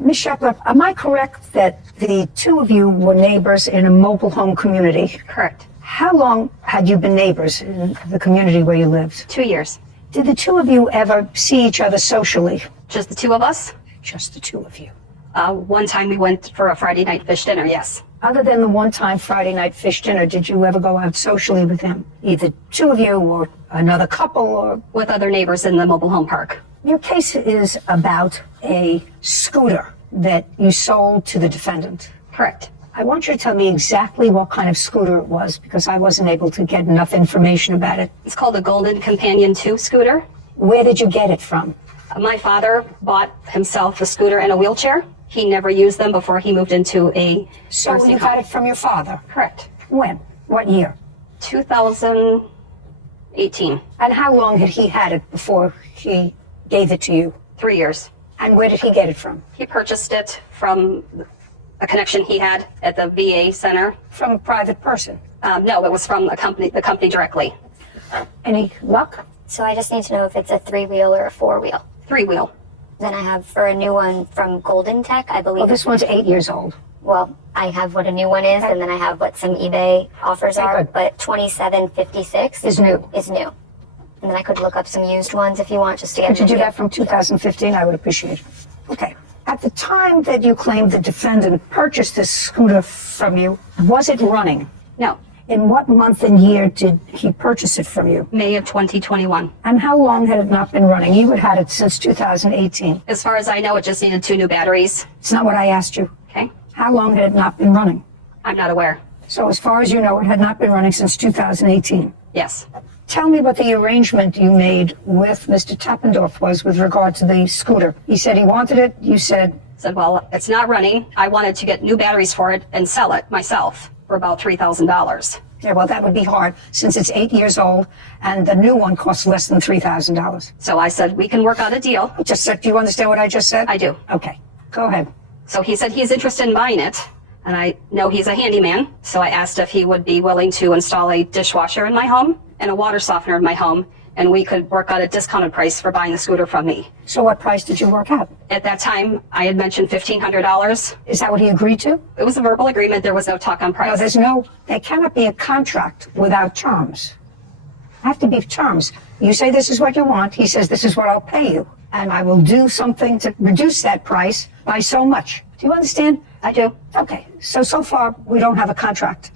Ms. Shepler, am I correct that the two of you were neighbors in a mobile home community? Correct. How long had you been neighbors in the community where you lived? 2 years. Did the two of you ever see each other socially? Just the two of us? Just the two of you. One time we went for a Friday night fish dinner, yes. Other than the one-time Friday night fish dinner, did you ever go out socially with him? Either two of you or another couple or... With other neighbors in the mobile home park. Your case is about a scooter that you sold to the defendant. Correct. I want you to tell me exactly what kind of scooter it was because I wasn't able to get enough information about it. It's called the Golden Companion 2 scooter. Where did you get it from? My father bought himself a scooter and a wheelchair. He never used them before he moved into a So nursing you home. got it from your father? Correct. When? What year? 2018. And how long had he had it before he gave it to you? 3 years. And where did he get it from? He purchased it from a connection he had at the VA center. From a private person? No, it was from the company directly. Any luck? So I just need to know if it's a 3-wheel or a 4-wheel. 3-wheel. Then I have for a new one from Golden Tech, I believe. Well, this one's 8 years old. Well, I have what a new one is, and then I have what some eBay offers Okay, are. good. But 2756 Is new. Is new. And then I could look up some used ones if you want, just to get. Could you an do idea. that from 2015? I would appreciate it. Okay. At the time that you claimed the defendant purchased this scooter from you, was it running? No, In what month and year did he purchase it from you? May of 2021. And how long had it not been running? You had had it since 2018. As far as I know, it just needed 2 new batteries. It's not what I asked you. Okay. How long had it not been running? I'm not aware. So as far as you know, it had not been running since 2018. Yes. Tell me what the arrangement you made with Mr. Tappendorf was with regard to the scooter. He said he wanted it. You said, Said, well, it's not running. I wanted to get new batteries for it and sell it myself for about $3,000. yeah, well, that would be hard since it's 8 years old and the new one costs less than $3,000. So I said, we can work out a deal. Just said, do you understand what I just said? I do. Okay, go ahead. So he said he's interested in buying it. And I know he's a handyman. So I asked if he would be willing to install a dishwasher in my home and a water softener in my home. And we could work out a discounted price for buying the scooter from me. So what price did you work out? At that time, I had mentioned $1,500. Is that what he agreed to? It was a verbal agreement. There was no talk on No, price. there cannot be a contract without terms. Have to be terms. You say this is what you want. He says this is what I'll pay you. And I will do something to reduce that price by so much. Do you understand? I do. Okay, so far we don't have a contract.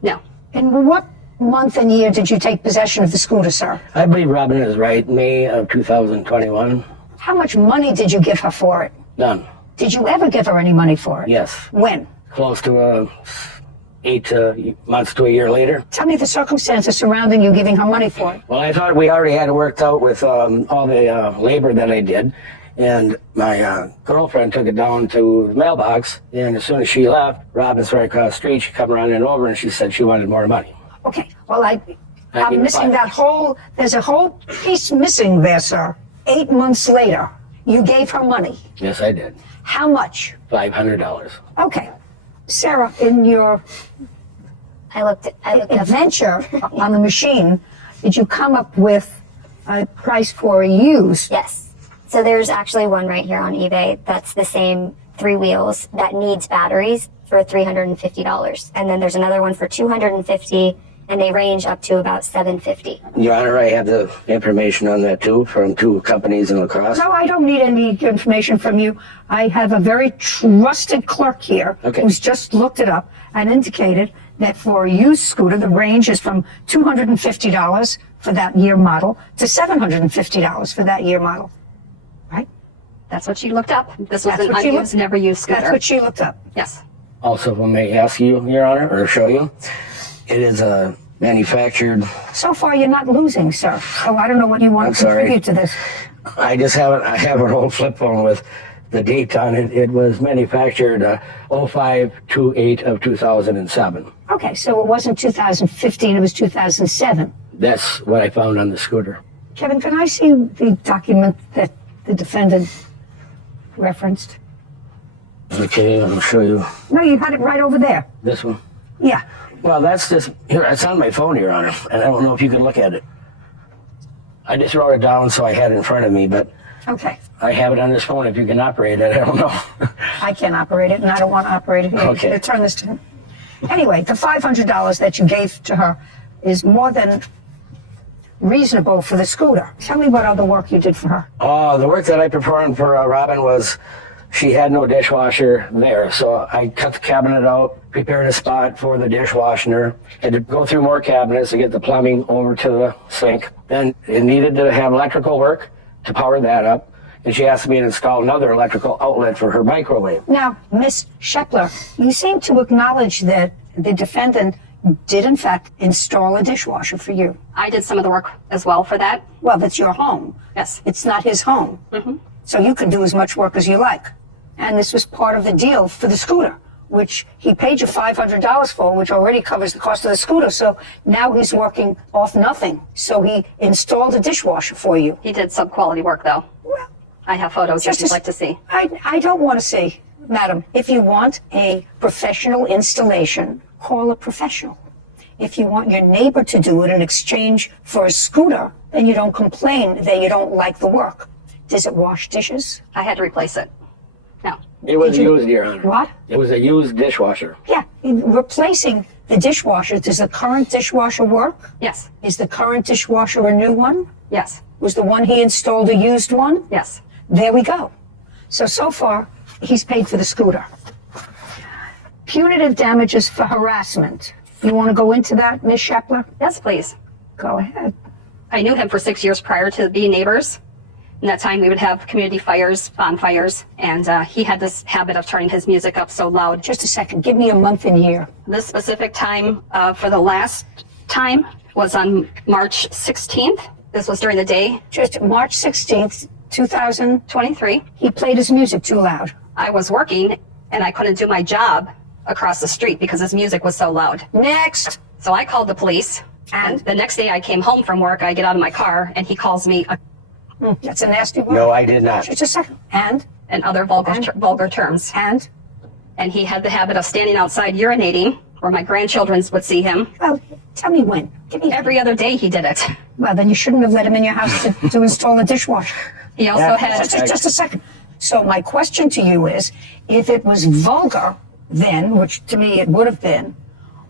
No. In what month and year did you take possession of the scooter, sir? I believe Robin is right. May of 2021. How much money did you give her for it? None. Did you ever give her any money for it? Yes. When? Close to 8 months to a year later. Tell me the circumstances surrounding you giving her money for it. Well, I thought we already had it worked out with all the labor that I did. And my girlfriend took it down to the mailbox. And as soon as she left, Robin's right across the street. She come running over and she said she wanted more money. Okay, well, I'm you missing fine. there's a whole piece missing there, sir. 8 months later, you gave her money. Yes, I did. How much? $500. Okay. Sarah, in your I looked up. adventure on the machine, did you come up with a price for a used? Yes. So there's actually one right here on eBay that's the same 3 wheels that needs batteries for $350. And then there's another one for $250, and they range up to about $750. Your Honor, I have the information on that too from 2 companies in La Crosse. No, I don't need any information from you. I have a very trusted clerk here Okay. who's just looked it up and indicated that for a used scooter, the range is from $250 for that year model to $750 for that year model. Right? That's what she looked up. This was That's an what she unused, never used scooter. That's what she looked up. Yes. Also, if I may ask you, Your Honor, or show you, it is manufactured. So far, you're not losing, sir. So I don't know what you want I'm to sorry. contribute to this. I have an old flip phone with the date on it. It was manufactured 05/28 of 2007. Okay, so it wasn't 2015, it was 2007. That's what I found on the scooter. Kevin, can I see the document that the defendant referenced? Okay, I'll show you No, you had it right over there. this one. Yeah. Well, that's just, here, it's on my phone, Your Honor, and I don't know if you can look at it. I just wrote it down so I had it in front of me, but Okay. I have it on this phone if you can operate it. I don't know. I can't operate it, and I don't want to operate it. Okay. Return this to him. Anyway, the $500 that you gave to her is more than reasonable for the scooter. Tell me what other work you did for her. The work that I performed for Robin was she had no dishwasher there, so I cut the cabinet out, prepared a spot for the dishwasher, had to go through more cabinets to get the plumbing over to the sink. Then it needed to have electrical work to power that up, and she asked me to install another electrical outlet for her microwave. Now, Miss Shepler, you seem to acknowledge that the defendant did in fact install a dishwasher for you. I did some of the work as well for that. Well, that's your home. Yes. It's not his home. Mm-hmm. So you can do as much work as you like. And this was part of the deal for the scooter, which he paid you $500 for, which already covers the cost of the scooter. So now he's working off nothing. So he installed a dishwasher for you. He did sub-quality work, though. Well, I have photos if you'd like to see. I don't want to see, madam. If you want a professional installation, call a professional. If you want your neighbor to do it in exchange for a scooter, then you don't complain that you don't like the work. Does it wash dishes? I had to replace it. No. It was used, Your Honor. What? It was a used dishwasher. Yeah, replacing the dishwasher. Does the current dishwasher work? Yes. Is the current dishwasher a new one? Yes. Was the one he installed a used one? Yes. There we go. So far, he's paid for the scooter. Punitive damages for harassment. You want to go into that, Ms. Shepler? Yes, please. Go ahead. I knew him for 6 years prior to being neighbors. In that time, we would have community fires, bonfires, and he had this habit of turning his music up so loud. Just a second. Give me a month and year. This specific time for the last time was on March 16th. This was during the day. Just March 16th, 2000. 23. He played his music too loud. I was working, and I couldn't do my job across the street because his music was so loud. Next. So I called the police, and the next day I came home from work, I get out of my car, and he calls me That's a nasty word. No, I did not. Just a second. And other vulgar terms. And? And he had the habit of standing outside urinating, where my grandchildren would see him. Well, tell me when. Give me Every other day he did it. Well, then you shouldn't have let him in your house to install a dishwasher. He also had... Just a second. So my question to you is, if it was vulgar then, which to me it would have been,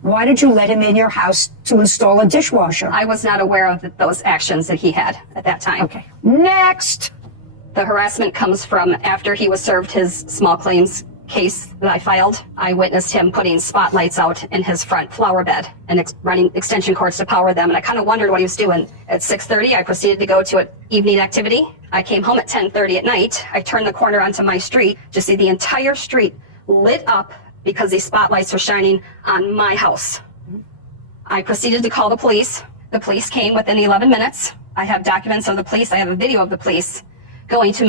why did you let him in your house to install a dishwasher? I was not aware of those actions that he had at that time. Okay. Next. The harassment comes from after he was served his small claims case that I filed. I witnessed him putting spotlights out in his front flower bed and running extension cords to power them. And I kind of wondered what he was doing. At 6:30, I proceeded to go to an evening activity. I came home at 10:30 at night. I turned the corner onto my street to see the entire street lit up because these spotlights were shining on my house. I proceeded to call the police. The police came within 11 minutes. I have documents of the police. I have a video of the police going to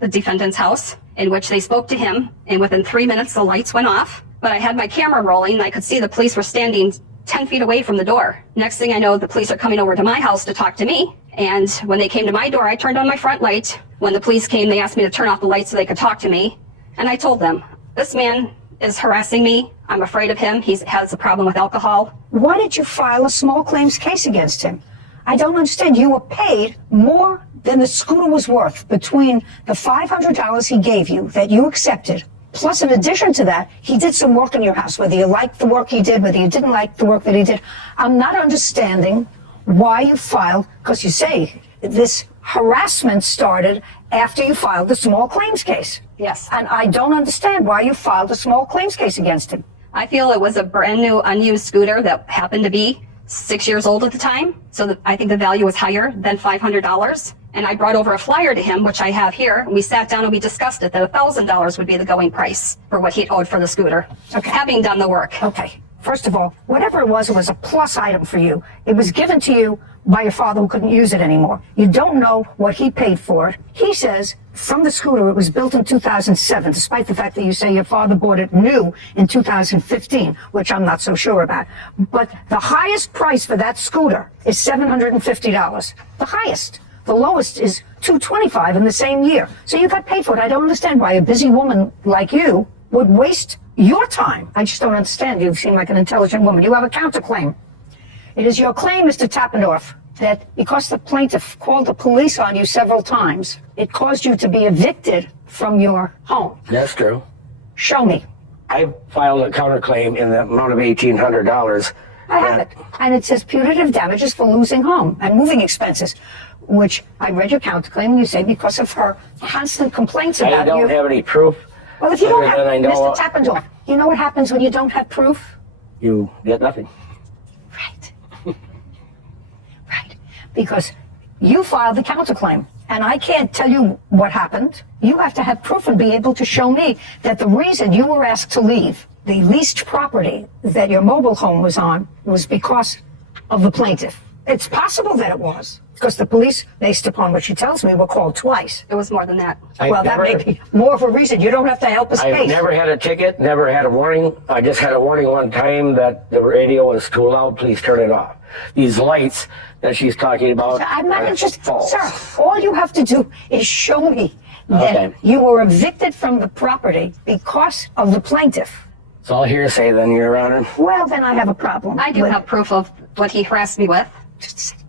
the defendant's house, in which they spoke to him, and within 3 minutes the lights went off. But I had my camera rolling, and I could see the police were standing 10 feet away from the door. Next thing I know, the police are coming over to my house to talk to me, and when they came to my door, I turned on my front light. When the police came, they asked me to turn off the lights so they could talk to me, and I told them, this man is harassing me. I'm afraid of him. He has a problem with alcohol. Why did you file a small claims case against him? I don't understand. You were paid more than the scooter was worth between the $500 he gave you that you accepted. Plus, in addition to that, he did some work in your house, whether you liked the work he did, whether you didn't like the work that he did. I'm not understanding why you filed, because you say this harassment started after you filed the small claims case. Yes. And I don't understand why you filed a small claims case against him. I feel it was a brand new unused scooter that happened to be 6 years old at the time. So I think the value was higher than $500. And I brought over a flyer to him, which I have here. And we sat down and we discussed it, that $1,000 would be the going price for what he owed for the scooter. Okay. Having done the work. Okay. First of all, whatever it was a plus item for you. It was given to you by your father who couldn't use it anymore. You don't know what he paid for it. He says from the scooter it was built in 2007, despite the fact that you say your father bought it new in 2015, which I'm not so sure about. But the highest price for that scooter is $750. The highest. The lowest is $225 in the same year. So you got paid for it. I don't understand why a busy woman like you would waste your time. I just don't understand. You seem like an intelligent woman. You have a counterclaim. It is your claim, Mr. Tappendorf, that because the plaintiff called the police on you several times, it caused you to be evicted from your home. That's true. Show me. I filed a counterclaim in the amount of $1,800. I have it. And it says punitive damages for losing home and moving expenses, which I read your counterclaim and you say because of her constant complaints I about you. don't have any proof. Well, if you don't have, other than I know- Mr. Tappendorf, you know what happens when you don't have proof? You get nothing. Right. Right. Because you filed the counterclaim, and I can't tell you what happened. You have to have proof and be able to show me that the reason you were asked to leave the leased property that your mobile home was on was because of the plaintiff. It's possible that it was, because the police, based upon what she tells me, were called twice. It was more than that. Well, that may be more of a reason. You don't have to help us I've case. never had a ticket, never had a warning. I just had a warning one time that the radio was too loud, please turn it off. These lights that she's talking about I'm not are interested. false. Sir, all you have to do is show me that Okay. you were evicted from the property because of the plaintiff. It's all hearsay then, Your Honor. Well, then I have a problem. I do with- have proof of what he harassed me with.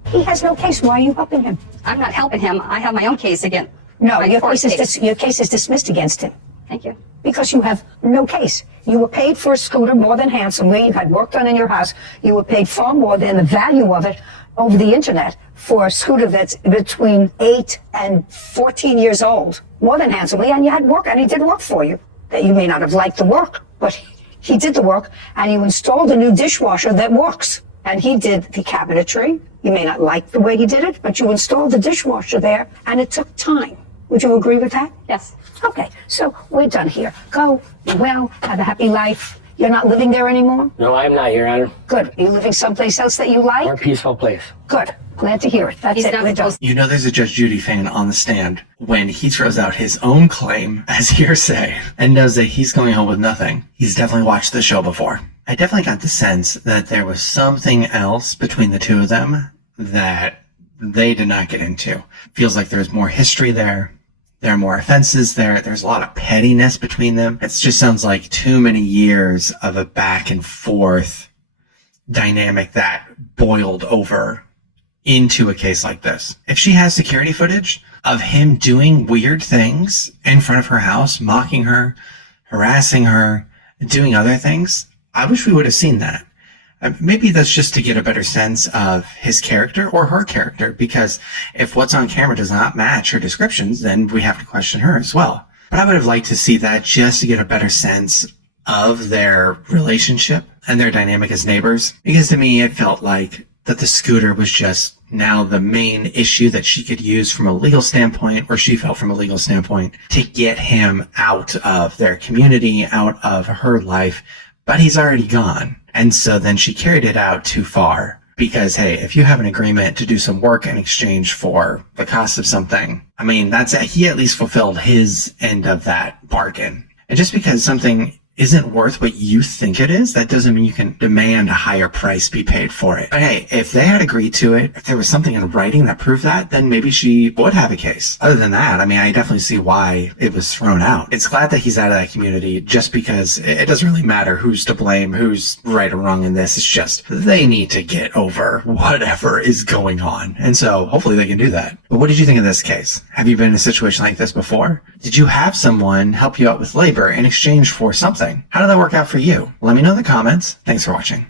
He has no case. Why are you helping him? I'm not helping him. I have my own case again. No, My your court case is dismissed against him Thank you. because you have no case. You were paid for a scooter more than handsomely. You had work done in your house. You were paid far more than the value of it over the internet for a scooter that's between 8 and 14 years old. More than handsomely, and you had work, and he did work for you. That you may not have liked the work, but he did the work, and you installed a new dishwasher that works. And he did the cabinetry. You may not like the way he did it, but you installed the dishwasher there, and it took time. Would you agree with that? Yes. Okay, so we're done here. Go, be well, have a happy life. You're not living there anymore? No, I'm not, Your Honor. Good. Are you living someplace else that you More like? peaceful place. Good. Glad to hear it. That's He's it. not We're done. supposed You know there's a Judge Judy fan on the stand when he throws out his own claim as hearsay and knows that he's going home with nothing. He's definitely watched the show before. I definitely got the sense that there was something else between the two of them that they did not get into. Feels like there's more history there. There are more offenses there. There's a lot of pettiness between them. It just sounds like too many years of a back and forth dynamic that boiled over into a case like this. If she has security footage of him doing weird things in front of her house, mocking her, harassing her, doing other things, I wish we would have seen that. Maybe that's just to get a better sense of his character or her character, because if what's on camera does not match her descriptions, then we have to question her as well. But I would have liked to see that just to get a better sense of their relationship and their dynamic as neighbors, because to me it felt like that the scooter was just now the main issue that she could use from a legal standpoint, or she felt from a legal standpoint, to get him out of their community, out of her life. But he's already gone. And so then she carried it out too far. Because, hey, if you have an agreement to do some work in exchange for the cost of something, I mean, he at least fulfilled his end of that bargain. And just because something isn't worth what you think it is, that doesn't mean you can demand a higher price be paid for it. But hey, if they had agreed to it, if there was something in writing that proved that, then maybe she would have a case. Other than that, I mean, I definitely see why it was thrown out. It's glad that he's out of that community, just because it doesn't really matter who's to blame, who's right or wrong in this. It's just they need to get over whatever is going on. And so hopefully they can do that. But what did you think of this case? Have you been in a situation like this before? Did you have someone help you out with labor in exchange for something? How did that work out for you? Let me know in the comments. Thanks for watching.